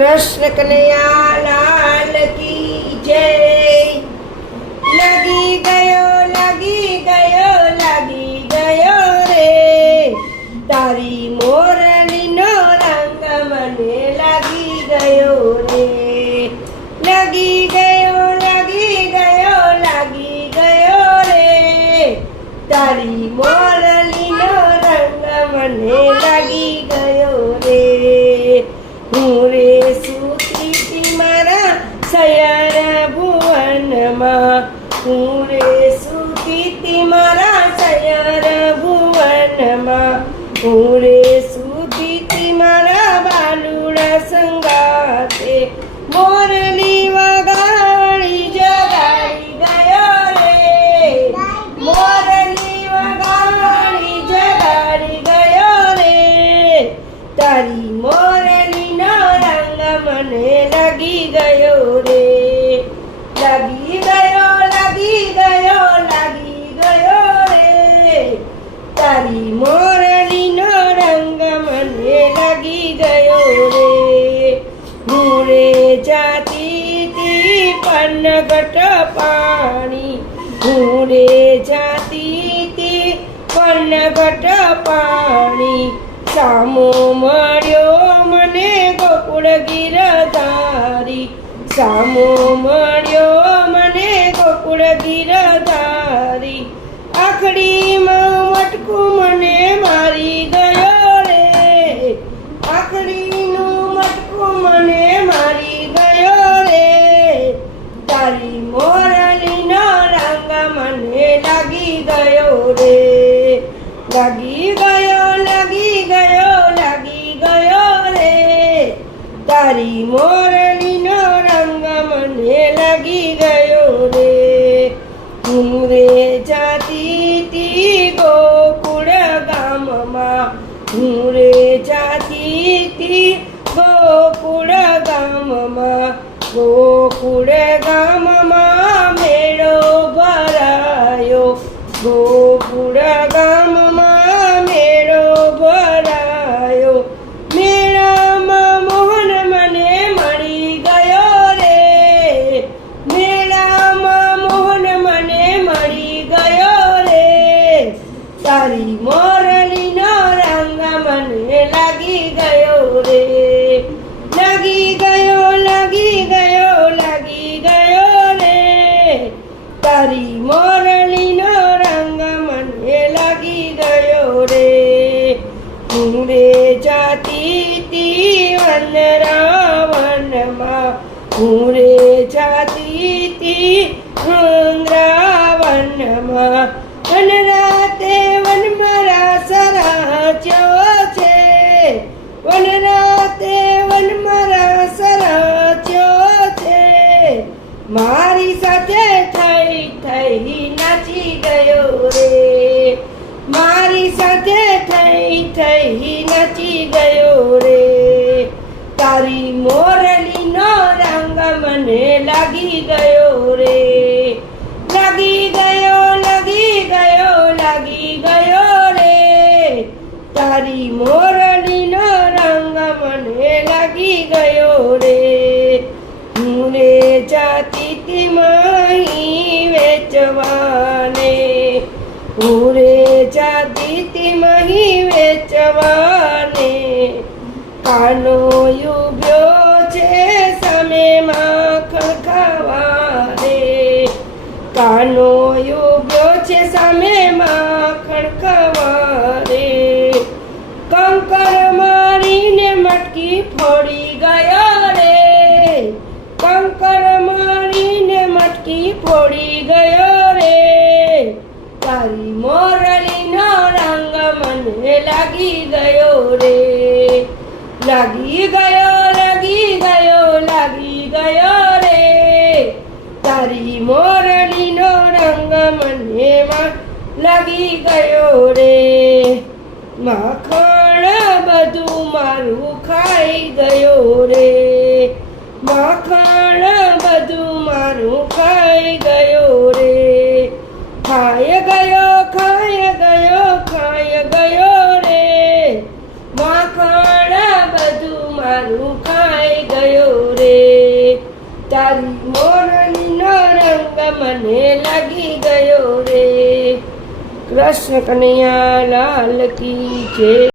કૃષ્ણ કનૈયા લાલ કી જય. લાગી ગયો લાગી ગયો લાગી ગયો રે. તારી મોરલીનો રંગ મને લાગી ગયો રે. લાગી ગયો લાગી ગયો લાગી ગયો રે. તારી મોરલીનો ભુવનમાં સુધી મારા બાલુડા સંગાતે મોરલી વગાડી જગાડી ગયો રે. મોરલી વગાડી જગાડી ગયો રે. તારી મોરલીનો રંગ મને લાગી ગયો રે. તી ઘટ પાણી ઘૂરે જાતી તી ઘટ પાણી સામો મળ્યો મને ગોકુળ ગીરધારી. સામો મળ્યો મને ગોકુળ ગીરધારી. આખડીમાં મટકું તારી મોરલીનો રંગ મને લાગી ગયો રે હું રે જાતી તી ગોકુળ ગામમાં હું રે જાતી તી ગોકુળ ગામમાં ગોકુળ ગામમાં તારી મોરલીનો રંગ મને લાગી ગયો રે. હું રે જાતી તી વનરાવનમાં હું રે જાતી તી વૃંદાવનમાં વન રાતે વન મારા ચો છે. વન સાથે થઈ થઈ નચી ગયો રે. તારી મોરલીનો રંગ મને લાગી ગયો રે. લાગી ગયો લાગી ગયો લાગી ગયો રે. તારી મોરલીનો રંગ મને લાગી ગયો રે. હું રે જાતી વેચવાને હું રે જાતી તી મહી વેચવાને કાનો યુબ્યો છે સામે માખણ ખાવાને. કાનો યુબ્યો છે સામે માખણ ખાવાને તારી મોરલીનો રંગ મને લાગી ગયો રે. લાગી ગયો લાગી ગયો લાગી ગયો રે. તારી મોરલીનો રંગ મને લાગી ગયો રે. માખણ બધું મારું ખાઈ ગયો રે માખણ બધું મારું ખાઈ ગયો રે ખાય ગયો ખાય ગયો ખાય ગયો રે. માખણ બધું મારું ખાઈ ગયો રે. તારી મોરણીનો રંગ મને લાગી ગયો રે. કૃષ્ણ કનૈયા લાલ કી જય.